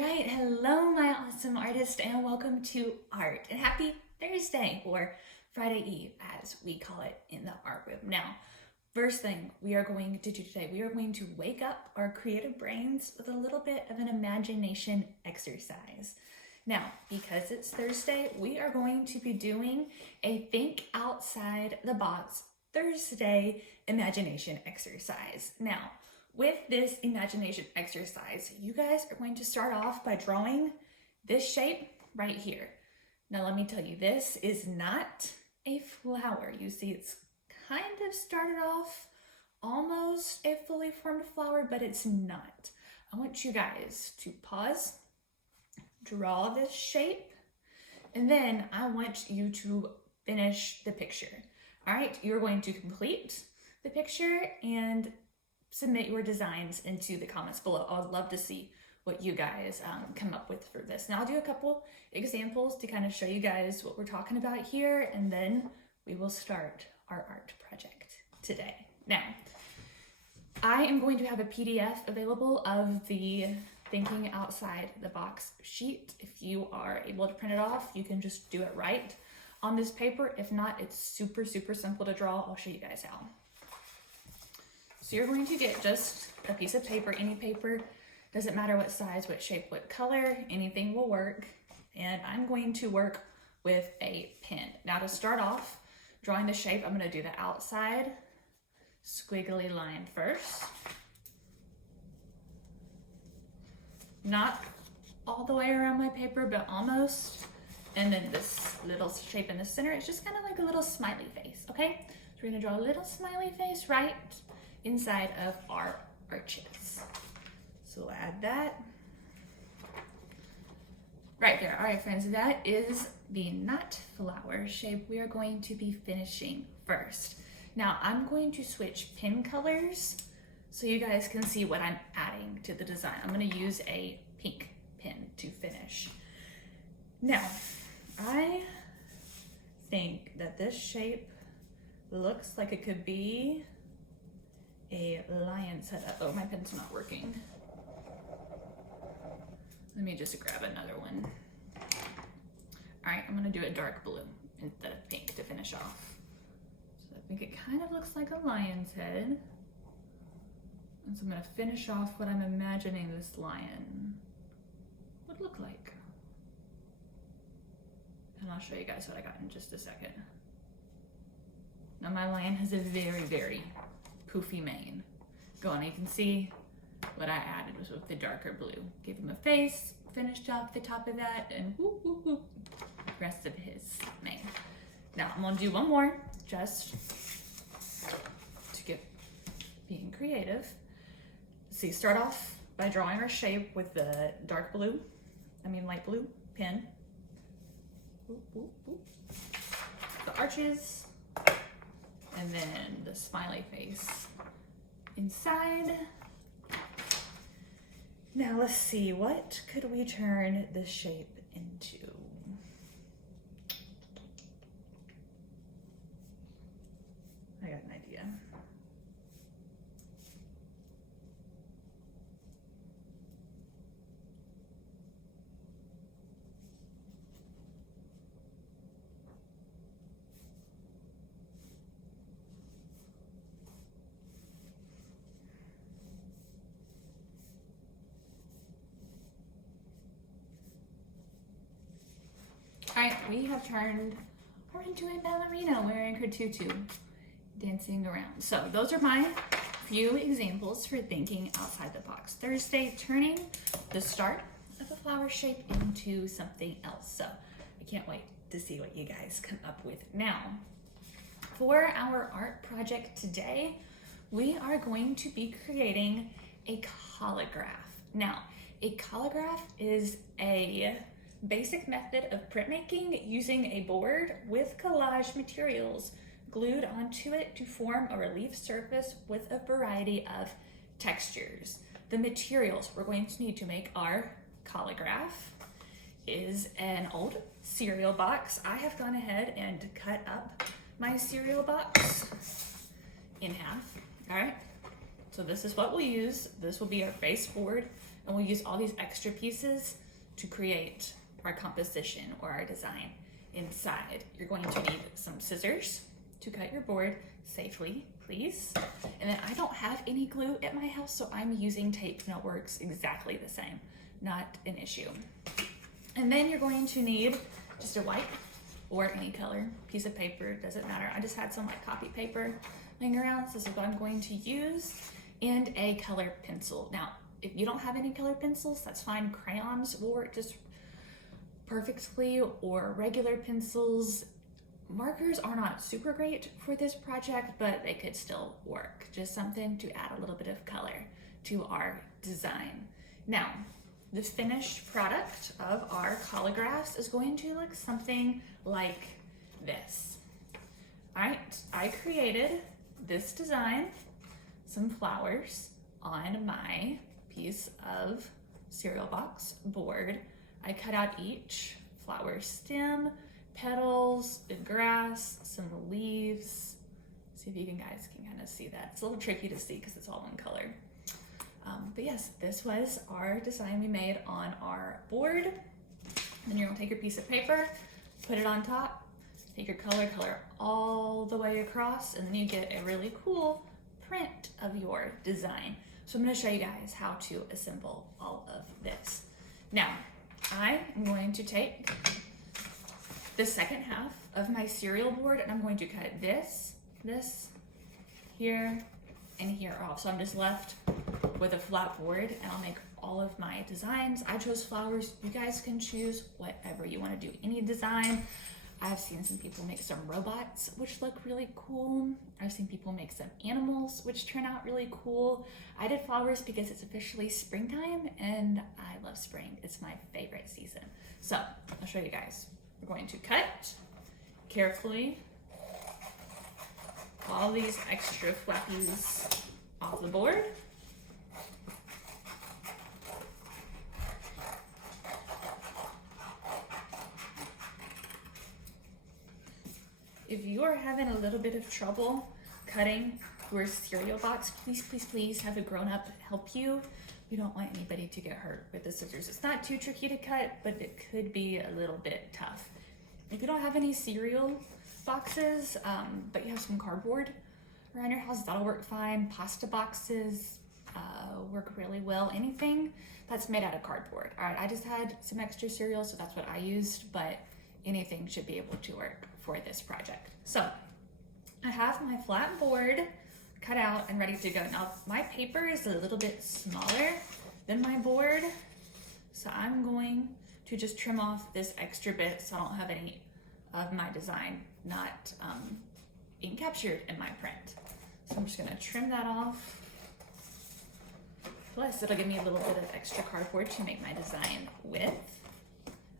right, hello my awesome artist and welcome to Art and happy Thursday or Friday Eve as we call it in the art room. Now, first thing we are going to do today, we are going to wake up our creative brains with a little bit of an imagination exercise. Now, because it's Thursday, we are going to be doing a think outside the box Thursday imagination exercise. Now, with this imagination exercise, you guys are going to start off by drawing this shape right here. Now, let me tell you, this is not a flower. You see, it's kind of started off almost a fully formed flower, but it's not. I want you guys to pause, draw this shape, and then I want you to finish the picture. All right, you're going to complete the picture and submit your designs into the comments below. I would love to see what you guys come up with for this. Now I'll do a couple examples to kind of show you guys what we're talking about here, and then we will start our art project today. Now, I am going to have a PDF available of the Thinking Outside the Box sheet. If you are able to print it off, you can just do it right on this paper. If not, it's super simple to draw. I'll show you guys how. So you're going to get just a piece of paper, any paper, doesn't matter what size, what shape, what color, anything will work. And I'm going to work with a pen. Now to start off drawing the shape, I'm going to do the outside squiggly line first. Not all the way around my paper, but almost. And then this little shape in the center is just kind of like a little smiley face, okay? So we're going to draw a little smiley face right inside of our arches. So we'll add that right there. All right, friends, that is the not flower shape we are going to be finishing first. Now I'm going to switch pen colors so you guys can see what I'm adding to the design. I'm going to use a pink pen to finish. Now, I think that this shape looks like it could be a lion's head. Oh, my pen's not working. Let me just grab another one. All right, I'm gonna do a dark blue instead of pink to finish off. So I think it kind of looks like a lion's head. And so I'm gonna finish off what I'm imagining this lion would look like. And I'll show you guys what I got in just a second. Now my lion has a very poofy mane going. You can see what I added was with the darker blue. Gave him a face, finished off the top of that, and whoop, rest of his mane. Now I'm gonna do one more just to get being creative. See, start off by drawing our shape with the light blue pen. The arches, and then the smiley face inside. Now let's see, what could we turn this shape into? I got an idea. All right, we have turned her into a ballerina wearing her tutu, dancing around. So those are my few examples for thinking outside the box Thursday, turning the start of a flower shape into something else. So I can't wait to see what you guys come up with. Now, for our art project today, we are going to be creating a collagraph. Now, a collagraph is a basic method of printmaking using a board with collage materials glued onto it to form a relief surface with a variety of textures. The materials we're going to need to make our collagraph is an old cereal box. I have gone ahead and cut up my cereal box in half. All right, so So this is what we'll use. This will be our base board, and we'll use all these extra pieces to create our composition or our design inside. You're going to need some scissors to cut your board safely, please. And then I don't have any glue at my house, so I'm using tape, and it works exactly the same. Not an issue. And then you're going to need just a white or any color piece of paper, doesn't matter. I just had some like copy paper laying around, so this is what I'm going to use, and a color pencil. Now, if you don't have any color pencils, that's fine. Crayons will work just perfectly, or regular pencils. Markers are not super great for this project, but they could still work. Just something to add a little bit of color to our design. Now, the finished product of our Collagraphs is going to look something like this. All right, I created this design, some flowers on my piece of cereal box board. I cut out each flower stem, petals, the grass, some leaves. See if you guys can kind of see that. It's a little tricky to see because it's all one color. But yes, this was our design we made on our board. Then you're gonna take your piece of paper, put it on top, take your color all the way across, and then you get a really cool print of your design. So I'm gonna show you guys how to assemble all of this. Now, I am going to take the second half of my cereal board, and I'm going to cut this, here, and here off. So I'm just left with a flat board, and I'll make all of my designs. I chose flowers. You guys can choose whatever you want to do, any design. I've seen some people make some robots, which look really cool. I've seen people make some animals, which turn out really cool. I did flowers because it's officially springtime, and I love spring. It's my favorite season. So I'll show you guys. We're going to cut carefully all these extra flappies off the board. If you are having a little bit of trouble cutting your cereal box, please have a grown-up help you. You don't want anybody to get hurt with the scissors. It's not too tricky to cut, but it could be a little bit tough. If you don't have any cereal boxes, but you have some cardboard around your house, that'll work fine. Pasta boxes work really well. Anything that's made out of cardboard. All right, I just had some extra cereal, so that's what I used, but anything should be able to work for this project. So I have my flat board cut out and ready to go. Now my paper is a little bit smaller than my board, so I'm going to just trim off this extra bit so I don't have any of my design not being captured in my print. So I'm just gonna trim that off. Plus it'll give me a little bit of extra cardboard to make my design with.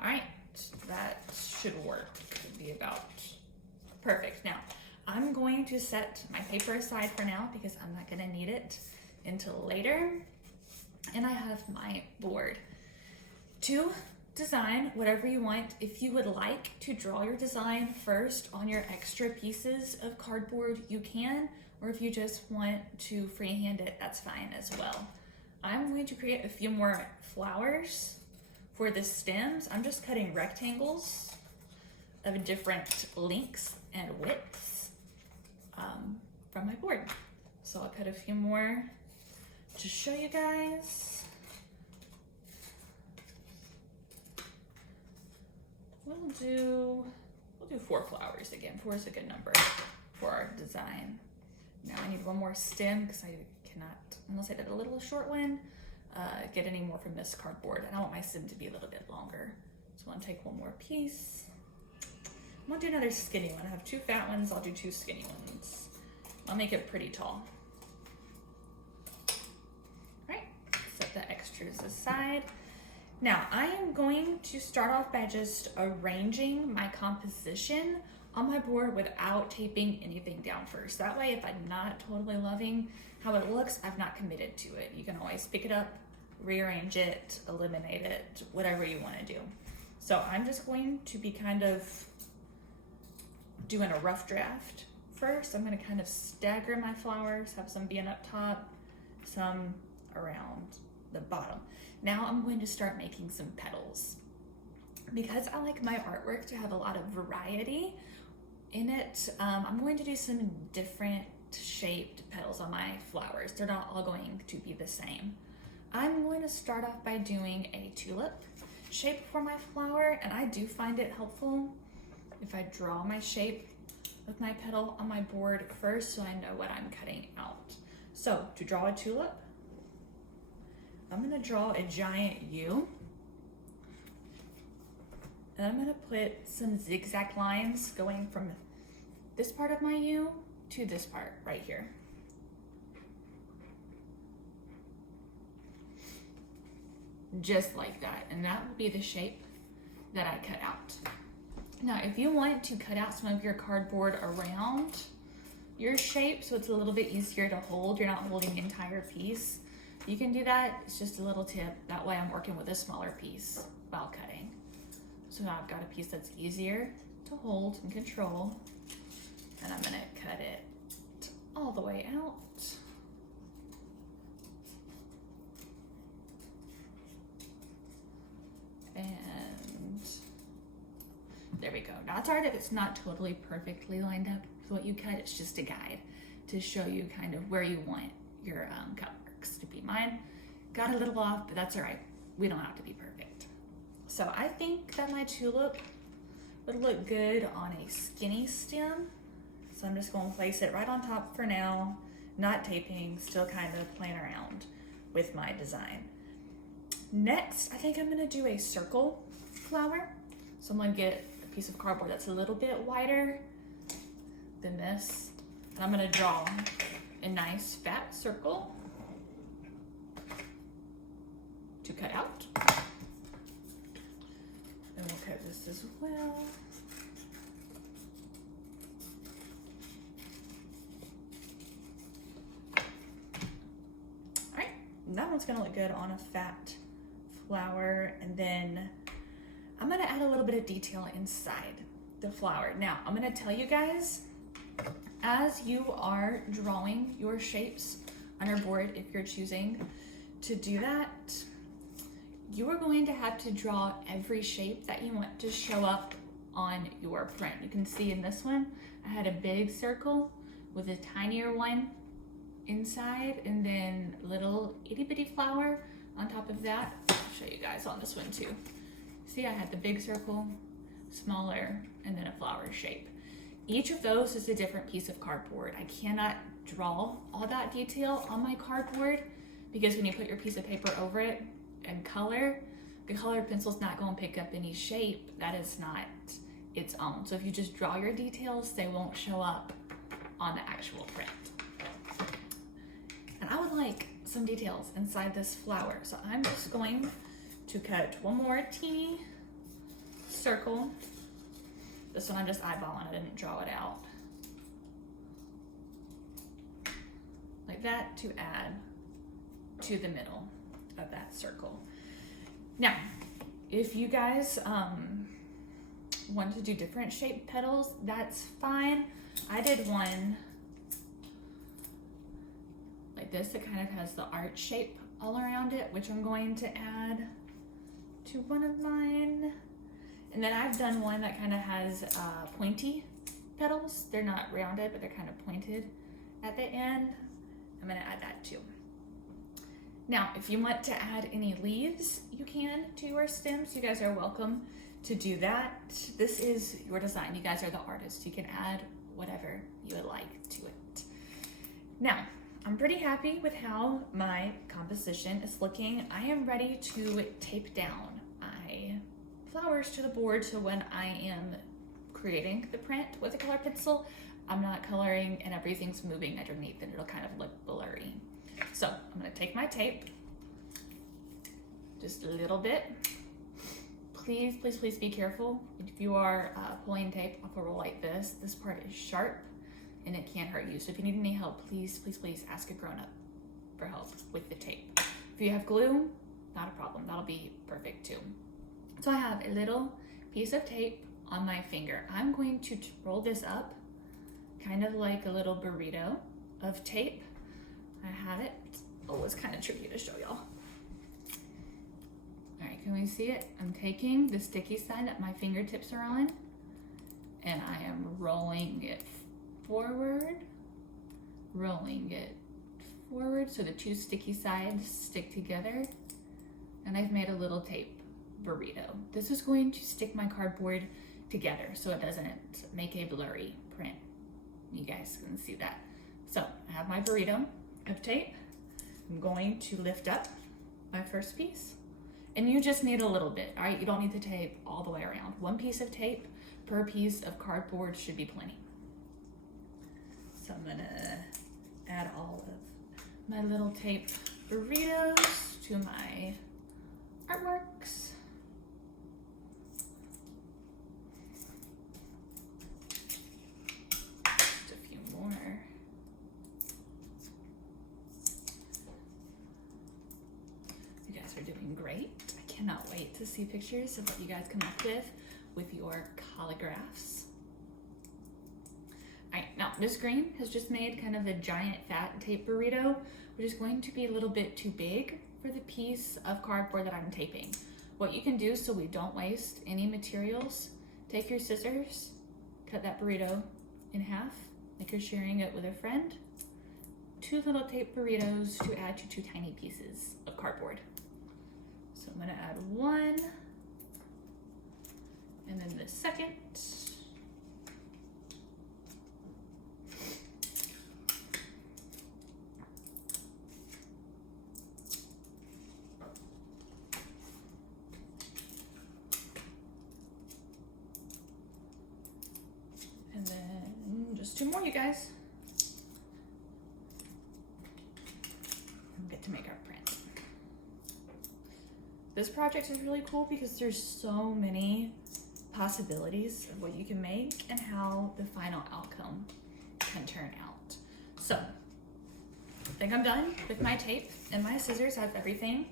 All right, that should work. Should be about perfect. Now, I'm going to set my paper aside for now because I'm not gonna need it until later. And I have my board. To design whatever you want, if you would like to draw your design first on your extra pieces of cardboard, you can, or if you just want to freehand it, that's fine as well. I'm going to create a few more flowers for the stems. I'm just cutting rectangles of different lengths and widths from my board. So I'll cut a few more to show you guys. We'll do 4 flowers again. 4 is a good number for our design. Now I need one more stem because I cannot, unless I did a little short one, get any more from this cardboard. And I want my stem to be a little bit longer. So I'll take one more piece. I'm gonna do another skinny one. I have 2 fat ones, I'll do 2 skinny ones. I'll make it pretty tall. All right, set the extras aside. Now I am going to start off by just arranging my composition on my board without taping anything down first. That way, if I'm not totally loving how it looks, I've not committed to it. You can always pick it up, rearrange it, eliminate it, whatever you wanna do. So I'm just going to be kind of doing a rough draft first. I'm gonna kind of stagger my flowers, have some being up top some around the bottom. Now I'm going to start making some petals. Because I like my artwork to have a lot of variety in it, I'm going to do some different shaped petals on my flowers. They're not all going to be the same. I'm going to start off by doing a tulip shape for my flower, and I do find it helpful if I draw my shape of my petal on my board first so I know what I'm cutting out. So to draw a tulip, I'm going to draw a giant U. And I'm gonna put some zigzag lines going from this part of my U to this part right here. Just like that, and that will be the shape that I cut out. Now, if you want to cut out some of your cardboard around your shape so it's a little bit easier to hold, you're not holding the entire piece, you can do that. It's just a little tip. That way I'm working with a smaller piece while cutting. So now I've got a piece that's easier to hold and control, and I'm gonna cut it all the way out. And there we go. Now it's hard if it's not totally perfectly lined up with what you cut. It's just a guide to show you kind of where you want your cut marks to be. Mine got a little off, but that's all right. We don't have to be perfect. So I think that my tulip would look good on a skinny stem. So I'm just going to place it right on top for now, not taping, still kind of playing around with my design. Next, I think I'm going to do a circle flower. So I'm going to get a piece of cardboard that's a little bit wider than this. And I'm going to draw a nice fat circle to cut out. And we'll cut this as well. All right, that one's gonna look good on a fat flower. And then I'm gonna add a little bit of detail inside the flower. Now, I'm gonna tell you guys, as you are drawing your shapes on your board, if you're choosing to do that, you are going to have to draw every shape that you want to show up on your print. You can see in this one, I had a big circle with a tinier one inside, and then a little itty bitty flower on top of that. I'll show you guys on this one too. See, I had the big circle, smaller, and then a flower shape. Each of those is a different piece of cardboard. I cannot draw all that detail on my cardboard because when you put your piece of paper over it, and color, the colored pencil's not going to pick up any shape that is not its own. So if you just draw your details, they won't show up on the actual print. And I would like some details inside this flower. So I'm just going to cut one more teeny circle. This one I'm just eyeballing, I didn't draw it out. Like that to add to the middle of that circle. Now, if you guys want to do different shaped petals, that's fine. I did one like this that kind of has the art shape all around it, which I'm going to add to one of mine. And then I've done one that kind of has pointy petals. They're not rounded, but they're kind of pointed at the end. I'm gonna add that too. Now, if you want to add any leaves, you can to your stems. You guys are welcome to do that. This is your design. You guys are the artists. You can add whatever you would like to it. Now, I'm pretty happy with how my composition is looking. I am ready to tape down my flowers to the board so when I am creating the print with a color pencil, I'm not coloring and everything's moving underneath and it'll kind of look blurry. So I'm gonna take my tape, just a little bit. Please, please, please be careful. If you are pulling tape off a roll like this part is sharp and it can hurt you. So if you need any help, please, please, please ask a grown-up for help with the tape. If you have glue, not a problem, that'll be perfect too. So I have a little piece of tape on my finger. I'm going to roll this up, kind of like a little burrito of tape. I have it Oh, it's kind of tricky to show y'all. All right, can we see it? I'm taking the sticky side that my fingertips are on, and I am rolling it forward, so the two sticky sides stick together, and I've made a little tape burrito. This is going to stick my cardboard together so it doesn't make a blurry print. You guys can see that. So I have my burrito of tape. I'm going to lift up my first piece, and you just need a little bit, all right? You don't need the tape all the way around. One piece of tape per piece of cardboard should be plenty. So I'm gonna add all of my little tape burritos to my artworks. Just a few more. You guys are doing great. I cannot wait to see pictures of what you guys come up with your Collagraphs. Alright, now this green has just made kind of a giant fat tape burrito, which is going to be a little bit too big for the piece of cardboard that I'm taping. What you can do so we don't waste any materials, take your scissors, cut that burrito in half, like you're sharing it with a friend. 2 little tape burritos to add to 2 tiny pieces of cardboard. So I'm gonna add one, and then the second. And then just 2 more, you guys. And get to make our print. This project is really cool because there's so many possibilities of what you can make and how the final outcome can turn out. So, I think I'm done with my tape and my scissors. I have everything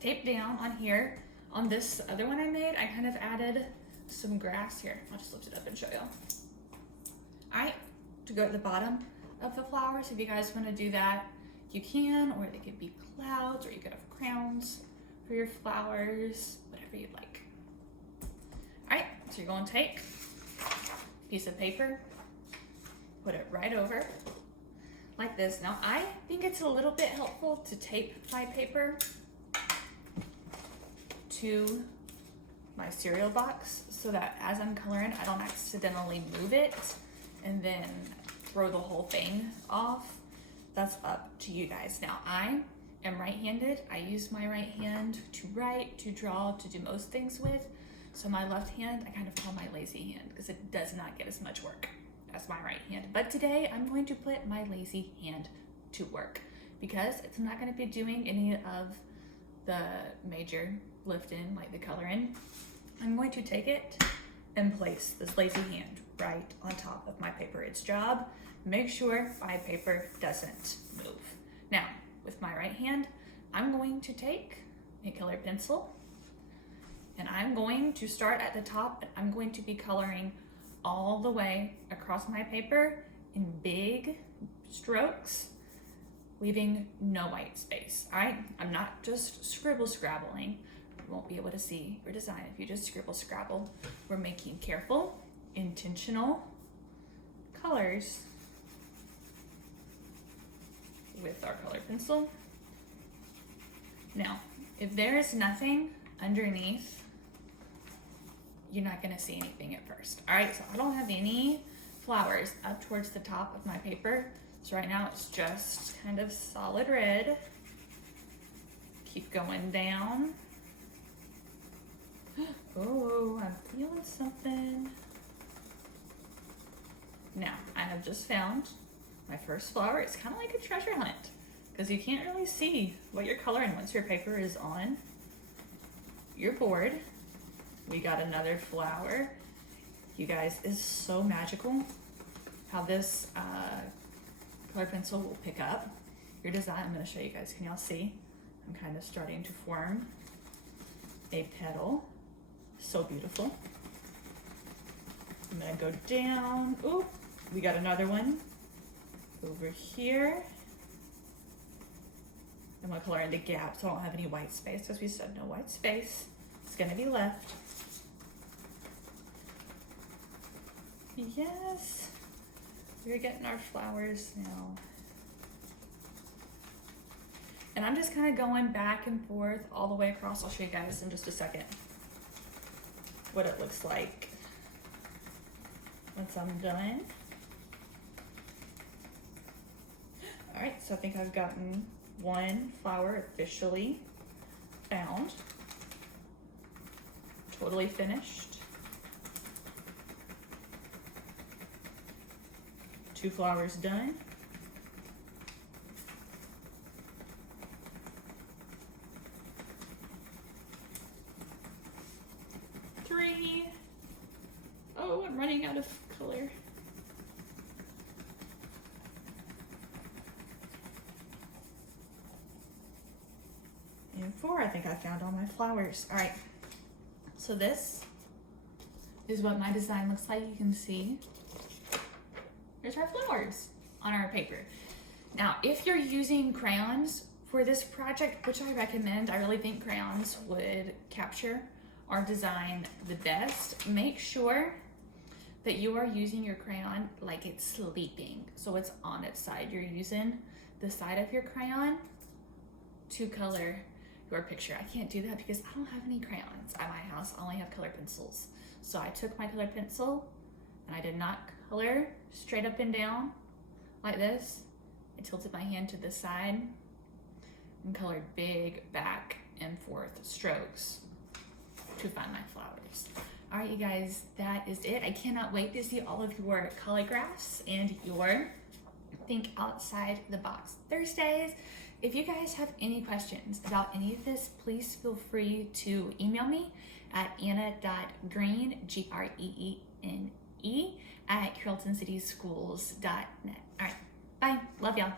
taped down on here. On this other one I made, I kind of added some grass here. I'll just lift it up and show y'all. Alright, to go at the bottom of the flowers, if you guys want to do that, you can, or they could be clouds, or you could have crowns for your flowers, whatever you'd like. Alright, so you're going to take a piece of paper, put it right over, like this. Now, I think it's a little bit helpful to tape my paper to my cereal box so that as I'm coloring, I don't accidentally move it and then throw the whole thing off. That's up to you guys. Now, I am right-handed. I use my right hand to write, to draw, to do most things with. So my left hand, I kind of call my lazy hand because it does not get as much work as my right hand. But today, I'm going to put my lazy hand to work because it's not going to be doing any of the major lifting, like the coloring. I'm going to take it and place this lazy hand right on top of my paper. Its job, make sure my paper doesn't move. Now, with my right hand, I'm going to take a colored pencil and I'm going to start at the top and I'm going to be coloring all the way across my paper in big strokes, leaving no white space, all right? I'm not just scribbling. You won't be able to see your design if you just scribble. We're making careful, intentional colors with our colored pencil. Now, if there is nothing underneath, you're not gonna see anything at first. All right, so I don't have any flowers up towards the top of my paper. So right now it's just kind of solid red. Keep going down. Oh, I'm feeling something. Now, I have just found my first flower. It's kind of like a treasure hunt because you can't really see what you're coloring once your paper is on your board. We got another flower. You guys, is so magical how this color pencil will pick up your design. I'm going to show you guys. Can y'all see? I'm kind of starting to form a petal. So beautiful. I'm going to go down. Ooh, we got another one over here. I'm gonna color in the gap so I don't have any white space. As we said, no white space. It's gonna be left. Yes, we're getting our flowers now. And I'm just kind of going back and forth all the way across. I'll show you guys in just a second what it looks like once I'm done. All right, so I think I've gotten one flower officially found, totally finished. 2 flowers done. Three. Oh, I'm running out of color. And 4, I think I found all my flowers. All right, so this is what my design looks like. You can see there's our flowers on our paper. Now, if you're using crayons for this project, which I recommend, I really think crayons would capture our design the best. Make sure that you are using your crayon like it's sleeping, so it's on its side. You're using the side of your crayon to color your picture. I can't do that because I don't have any crayons at my house. I only have colored pencils. So I took my colored pencil and I did not color straight up and down like this. I tilted my hand to the side and colored big back and forth strokes to find my flowers. All right, you guys, that is it. I cannot wait to see all of your Collagraphs and your Think Outside the Box Thursdays. If you guys have any questions about any of this, please feel free to email me at anna.green, Greene, @CarrolltonCitySchools.net. All right, bye. Love y'all.